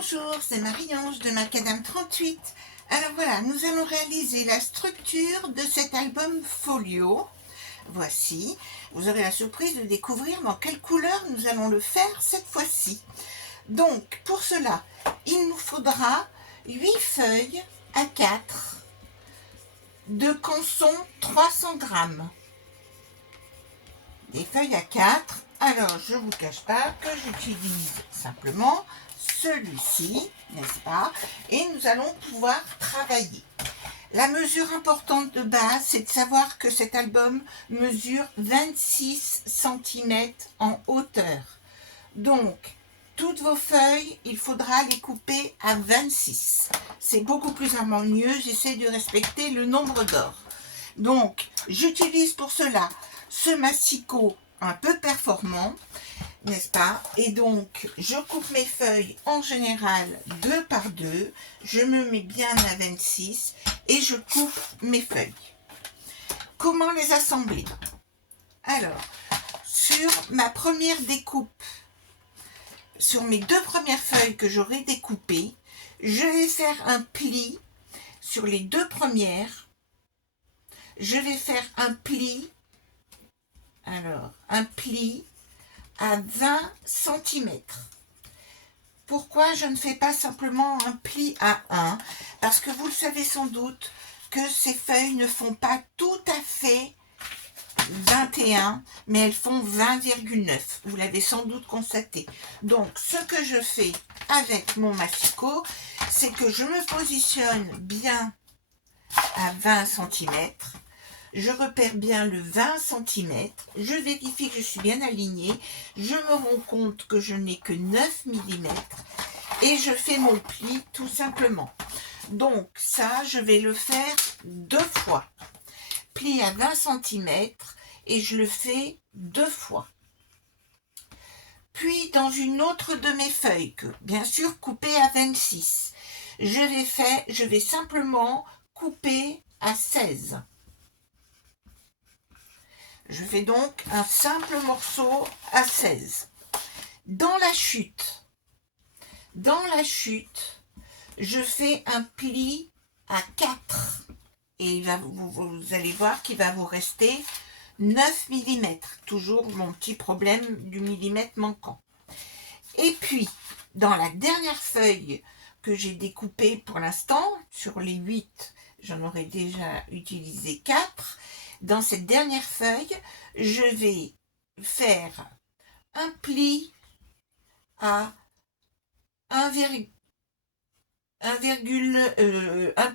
Bonjour, c'est Marie-Ange de Macadam 38. Alors voilà, nous allons réaliser la structure de cet album folio. Voici, vous aurez la surprise de découvrir dans quelle couleur nous allons le faire cette fois-ci. Donc, pour cela, il nous faudra 8 feuilles A4 de canson 300 grammes. Des feuilles A4. Alors, je ne vous cache pas que j'utilise simplement celui-ci, n'est-ce pas? Et nous allons pouvoir travailler. La mesure importante de base, c'est de savoir que cet album mesure 26 cm en hauteur. Donc, toutes vos feuilles, il faudra les couper à 26. C'est beaucoup plus harmonieux, j'essaie de respecter le nombre d'or. Donc, j'utilise pour cela ce massicot un peu performant, n'est-ce pas? Et donc, je coupe mes feuilles en général 2 par 2. Je me mets bien à 26 et je coupe mes feuilles. Comment les assembler? Alors, sur ma première découpe, sur mes 2 premières feuilles que j'aurai découpées, je vais faire un pli sur les 2 premières. Je vais faire un pli, alors, un pli à 20 cm. Pourquoi je ne fais pas simplement un pli à 1? Parce que vous le savez sans doute que ces feuilles ne font pas tout à fait 21, mais elles font 20,9. Vous l'avez sans doute constaté. Donc, ce que je fais avec mon massicot, c'est que je me positionne bien à 20 cm. Je repère bien le 20 cm, je vérifie que je suis bien alignée, je me rends compte que je n'ai que 9 mm et je fais mon pli tout simplement. Donc ça, je vais le faire 2 fois. Pli à 20 cm et je le fais 2 fois. Puis dans une autre de mes feuilles, que bien sûr coupée à 26, je vais simplement couper à 16. Je fais donc un simple morceau à 16. Dans la chute, je fais un pli à 4. Et vous allez voir qu'il va vous rester 9 mm. Toujours mon petit problème du millimètre manquant. Et puis, dans la dernière feuille que j'ai découpée pour l'instant, sur les 8, j'en aurais déjà utilisé 4. Dans cette dernière feuille, je vais faire un pli à un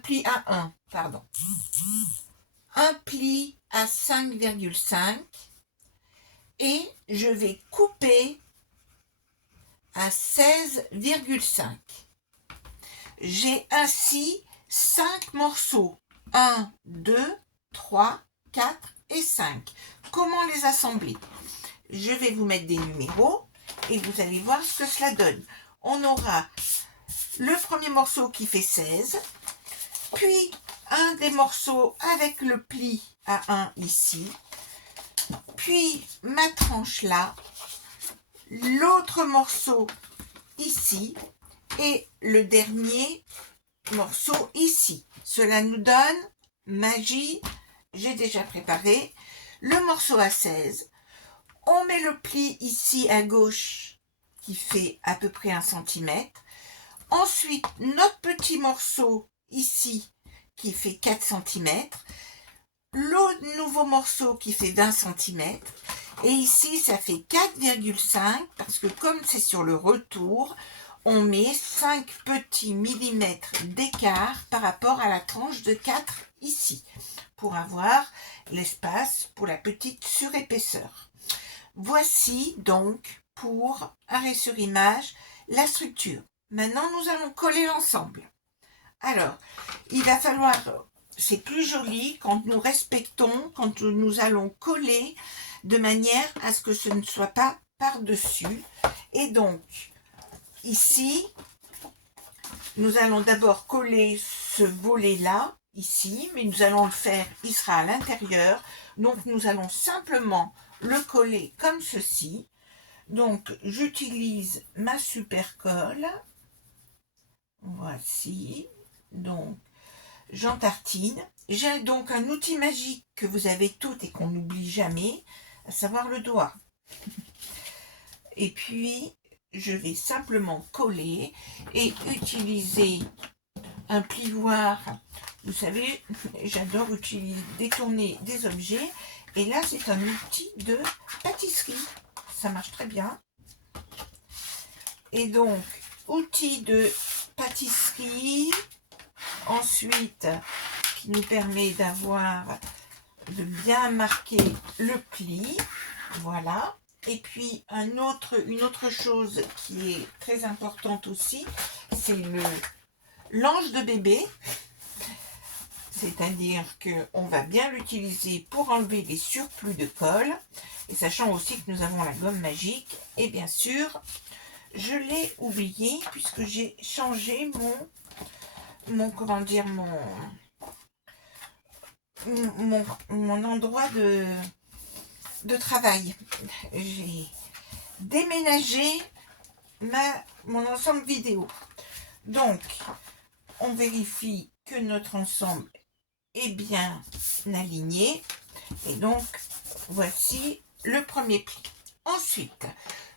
pli à 1, pardon. Un pli à 5,5 et je vais couper à 16,5. J'ai ainsi 5 morceaux. 1, 2, 3, 4 et 5. Comment les assembler? Je vais vous mettre des numéros et vous allez voir ce que cela donne. On aura le premier morceau qui fait 16, puis un des morceaux avec le pli à 1 ici, puis ma tranche là, l'autre morceau ici et le dernier morceau ici. Cela nous donne magie. J'ai déjà préparé le morceau à 16. On met le pli ici à gauche qui fait à peu près 1 cm. Ensuite, notre petit morceau ici qui fait 4 cm. Le nouveau morceau qui fait 20 cm. Et ici, ça fait 4,5 parce que comme c'est sur le retour, on met 5 petits millimètres d'écart par rapport à la tranche de 4 ici, pour avoir l'espace pour la petite surépaisseur. Voici donc, pour arrêt sur image, la structure. Maintenant, nous allons coller l'ensemble. Alors, il va falloir, c'est plus joli quand nous respectons, quand nous allons coller de manière à ce que ce ne soit pas par-dessus. Et donc, ici, nous allons d'abord coller ce volet-là, ici, mais nous allons le faire, il sera à l'intérieur. Donc, nous allons simplement le coller comme ceci. Donc, j'utilise ma super colle Voici. Donc, j'en tartine. J'ai donc un outil magique que vous avez toutes et qu'on n'oublie jamais, à savoir le doigt. Et puis, je vais simplement coller et utiliser un plioir. Vous savez, j'adore détourner des objets. Et là, c'est un outil de pâtisserie. Ça marche très bien. Et donc, outil de pâtisserie. Ensuite, qui nous permet de bien marquer le pli. Voilà. Et puis, une autre chose qui est très importante aussi, c'est l'ange de bébé. C'est-à-dire qu'on va bien l'utiliser pour enlever les surplus de colle. Et sachant aussi que nous avons la gomme magique. Et bien sûr, je l'ai oublié puisque j'ai changé mon endroit de travail. J'ai déménagé mon ensemble vidéo. Donc, on vérifie que notre ensemble est bien aligné. Et donc, voici le premier pli. Ensuite,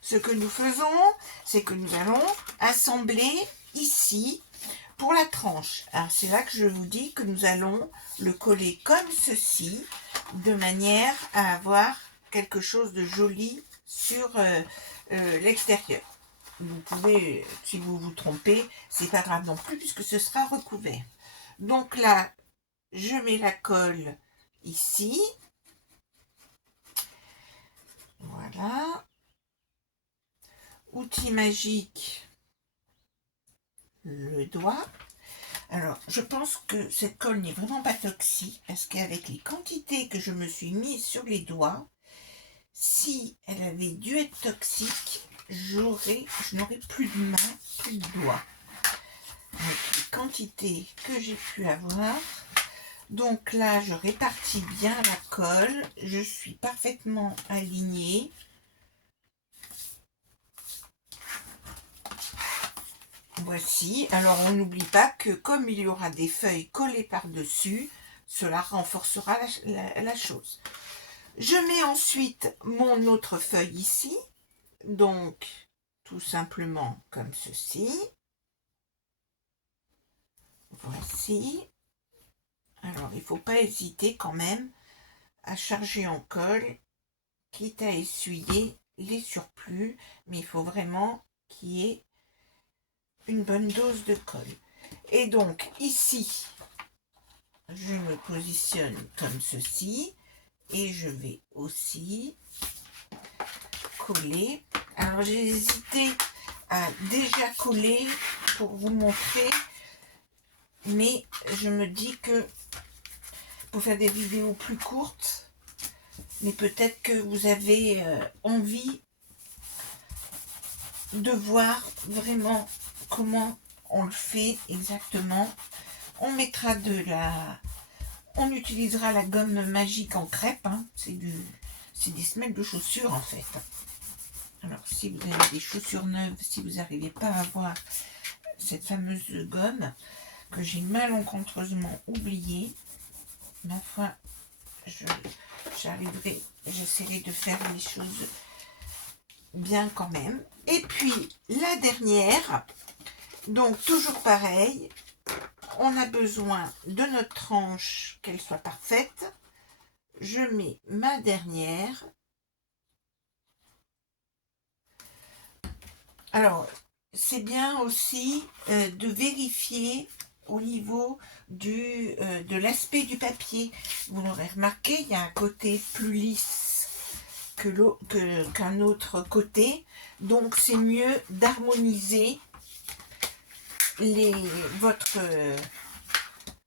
ce que nous faisons, c'est que nous allons assembler ici pour la tranche. Alors, c'est là que je vous dis que nous allons le coller comme ceci, de manière à avoir quelque chose de joli sur l'extérieur. Vous pouvez, si vous vous trompez, c'est pas grave non plus puisque ce sera recouvert. Donc là, je mets la colle ici. Voilà. Outil magique, le doigt. Alors, je pense que cette colle n'est vraiment pas toxique parce qu'avec les quantités que je me suis mise sur les doigts, si elle avait dû être toxique, je n'aurais plus de main, plus de doigts. Avec les quantités que j'ai pu avoir. Donc là, je répartis bien la colle. Je suis parfaitement alignée. Voici. Alors, on n'oublie pas que comme il y aura des feuilles collées par-dessus, cela renforcera la chose. Je mets ensuite mon autre feuille ici. Donc, tout simplement comme ceci. Voici. Alors, il ne faut pas hésiter quand même à charger en colle, quitte à essuyer les surplus, mais il faut vraiment qu'il y ait une bonne dose de colle. Et donc, ici, je me positionne comme ceci, et je vais aussi coller. Alors, j'ai hésité à déjà coller pour vous montrer, mais je me dis que pour faire des vidéos plus courtes, mais peut-être que vous avez envie de voir vraiment comment on le fait exactement. On mettra on utilisera la gomme magique en crêpe, hein. C'est des semelles de chaussures en fait. Alors si vous avez des chaussures neuves, si vous n'arrivez pas à avoir cette fameuse gomme que j'ai malencontreusement oubliée, ma foi, j'essaierai de faire les choses bien quand même. Et puis la dernière, donc toujours pareil, on a besoin de notre tranche, qu'elle soit parfaite. Je mets ma dernière. Alors, c'est bien aussi de vérifier au niveau de l'aspect du papier. Vous l'aurez remarqué, il y a un côté plus lisse qu'un autre côté. Donc, c'est mieux d'harmoniser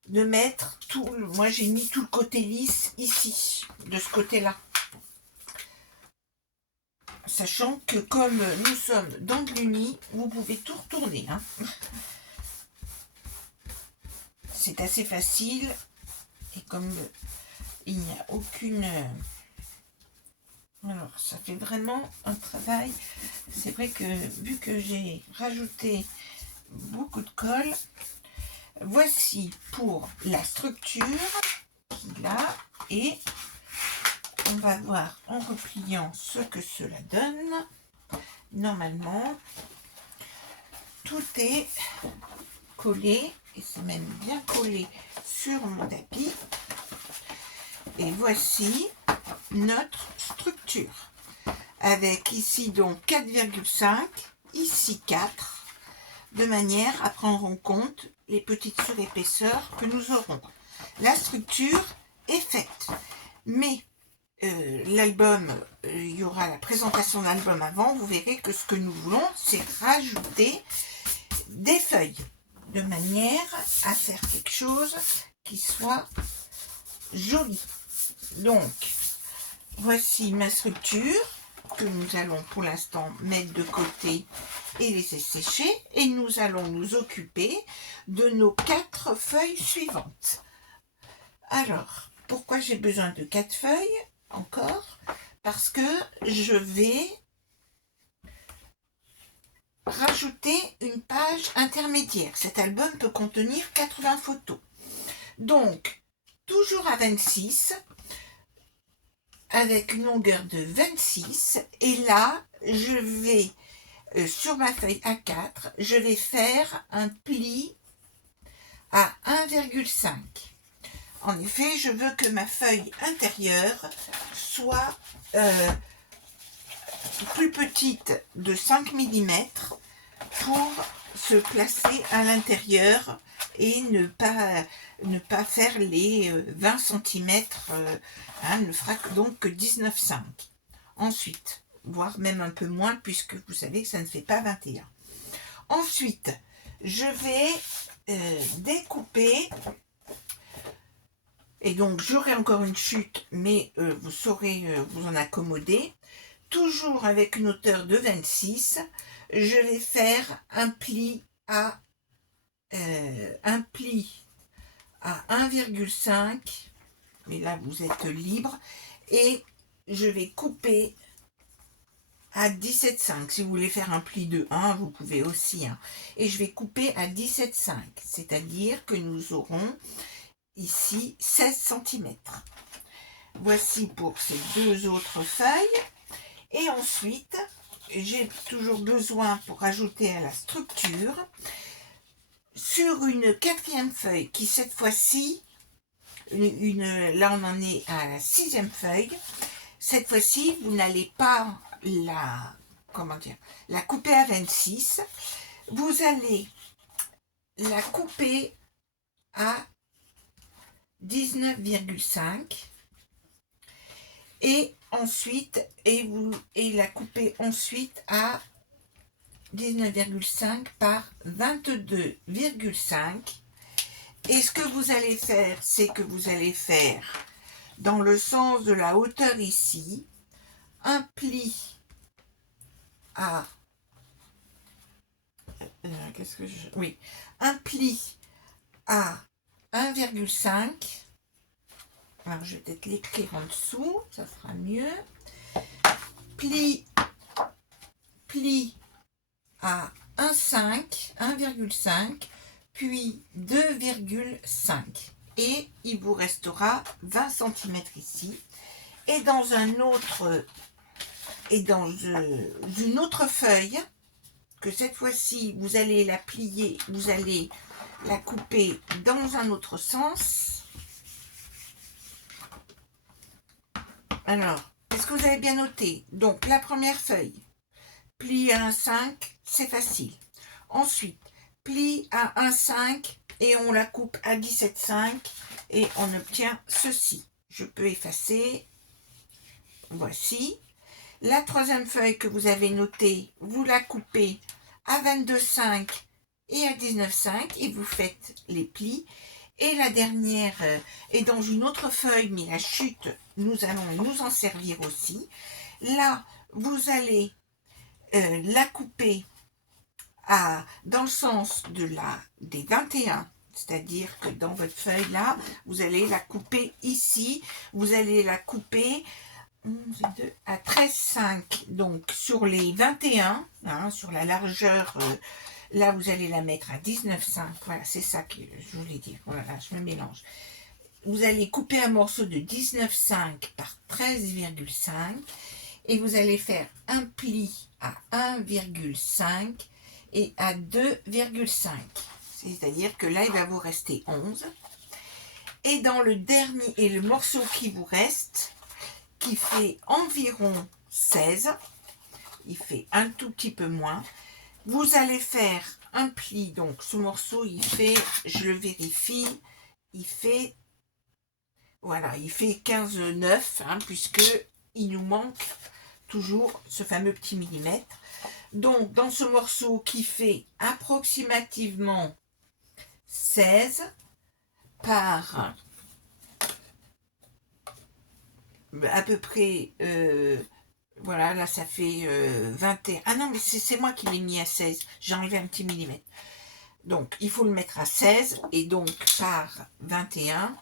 de mettre tout. Moi, j'ai mis tout le côté lisse ici, de ce côté-là. Sachant que comme nous sommes dans de l'uni, vous pouvez tout retourner. Hein. C'est assez facile. Et comme il n'y a aucune... Alors, ça fait vraiment un travail. C'est vrai que vu que j'ai rajouté beaucoup de colle. Voici pour la structure qu'il a et on va voir en repliant ce que cela donne. Normalement, tout est collé et c'est même bien collé sur mon tapis. Et voici notre structure avec ici donc 4,5, ici 4, de manière à prendre en compte les petites surépaisseurs que nous aurons. La structure est faite, mais l'album, il y aura la présentation d'album avant, vous verrez que ce que nous voulons, c'est rajouter des feuilles, de manière à faire quelque chose qui soit joli. Donc, voici ma structure, que nous allons pour l'instant mettre de côté et laisser sécher, et nous allons nous occuper de nos 4 feuilles suivantes. Alors, pourquoi j'ai besoin de 4 feuilles encore? Parce que je vais rajouter une page intermédiaire. Cet album peut contenir 80 photos. Donc, toujours à 26, avec une longueur de 26, et là, je vais, sur ma feuille A4, je vais faire un pli à 1,5. En effet, je veux que ma feuille intérieure soit plus petite de 5 mm pour se placer à l'intérieur et ne pas faire les 20 cm, ne fera donc que 19,5. Ensuite, voire même un peu moins puisque vous savez que ça ne fait pas 21. Ensuite, je vais découper. Et donc, j'aurai encore une chute, mais vous saurez vous en accommoder. Toujours avec une hauteur de 26, je vais faire un pli à 1,5. Mais là, vous êtes libre. Et je vais couper à 17,5. Si vous voulez faire un pli de 1, vous pouvez aussi. Et je vais couper à 17,5. C'est-à-dire que nous aurons ici 16 cm. Voici pour ces 2 autres feuilles. Et ensuite, j'ai toujours besoin pour ajouter à la structure, sur une 4e feuille qui cette fois-ci, là on en est à la 6e feuille, cette fois-ci vous n'allez pas la couper à 26, vous allez la couper à 19,5 et ensuite et la couper ensuite à 19,5 par 22,5. Et ce que vous allez faire, c'est que vous allez faire dans le sens de la hauteur ici un pli à un pli à 1,5. Alors, je vais peut-être l'écrire en dessous, ça sera mieux. Pli à 1,5, puis 2,5. Et il vous restera 20 cm ici. Et dans une autre feuille, que cette fois-ci, vous allez la plier, vous allez la couper dans un autre sens. Alors, est-ce que vous avez bien noté? Donc, la première feuille, pli à 1,5, c'est facile. Ensuite, pli à 1,5 et on la coupe à 17,5 et on obtient ceci. Je peux effacer. Voici. La 3e feuille que vous avez notée, vous la coupez à 22,5 et à 19,5 et vous faites les plis. Et la dernière est dans une autre feuille, mais la chute, nous allons nous en servir aussi. Là, vous allez la couper dans le sens des 21. C'est-à-dire que dans votre feuille là, vous allez la couper ici. Vous allez la couper 11 et 2 à 13,5. Donc sur les 21, sur la largeur Là, vous allez la mettre à 19,5. Voilà, c'est ça que je voulais dire. Voilà, je me mélange. Vous allez couper un morceau de 19,5 par 13,5 et vous allez faire un pli à 1,5 et à 2,5. C'est-à-dire que là, il va vous rester 11. Et dans le dernier, et le morceau qui vous reste, qui fait environ 16, il fait un tout petit peu moins, vous allez faire un pli. Donc ce morceau, il fait, je le vérifie, il fait, voilà, il fait 15,9, hein, puisque il nous manque toujours ce fameux petit millimètre. Donc dans ce morceau qui fait approximativement 16 par à peu près, voilà, là ça fait 21. Ah non, mais c'est moi qui l'ai mis à 16. J'ai enlevé un petit millimètre. Donc, il faut le mettre à 16 et donc par 21.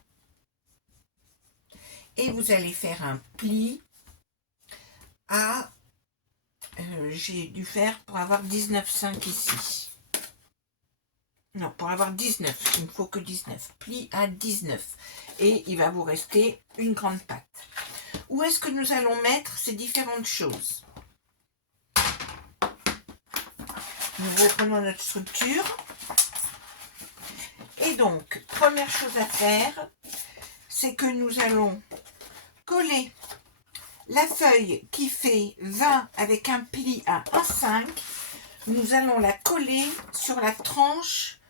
Et vous allez faire un pli à... j'ai dû faire pour avoir 19,5 ici. Non, pour avoir 19. Il ne faut que 19. Pli à 19. Et il va vous rester une grande patte. Où est-ce que nous allons mettre ces différentes choses? Nous reprenons notre structure. Et donc, première chose à faire, c'est que nous allons coller la feuille qui fait 20 avec un pli à 1,5. Nous allons la coller sur la tranche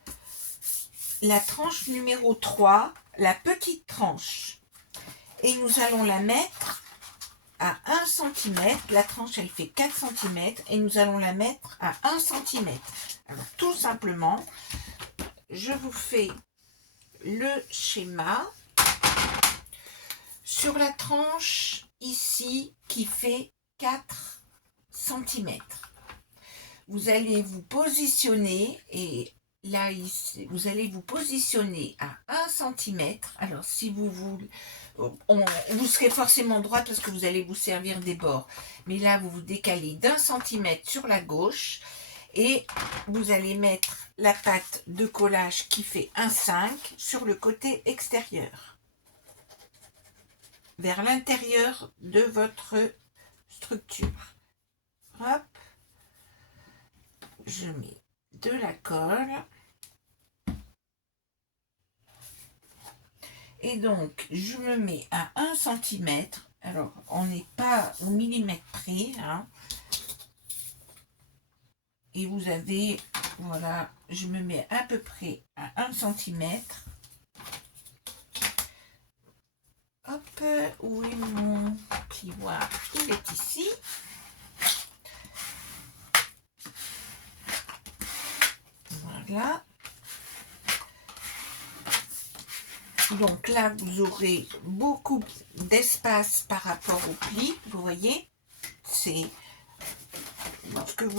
numéro 3, la petite tranche. Et nous allons la mettre à 1 cm. La tranche, elle fait 4 cm. Et nous allons la mettre à 1 cm. Alors, tout simplement, je vous fais le schéma sur la tranche ici qui fait 4 cm. Vous allez vous positionner et là, ici, vous allez vous positionner à 1 cm. Alors, si vous voulez, vous serez forcément droite parce que vous allez vous servir des bords. Mais là, vous vous décalez d'1 centimètre sur la gauche et vous allez mettre la patte de collage qui fait 1,5 sur le côté extérieur, vers l'intérieur de votre structure. Hop, je mets de la colle. Et donc, je me mets à 1 cm. Alors, on n'est pas au millimètre près, hein. Et vous avez, voilà, je me mets à peu près à 1 cm. Hop, où est mon plioir? Il est ici. Voilà. Donc là, vous aurez beaucoup d'espace par rapport au pli. Vous voyez, c'est ce que vous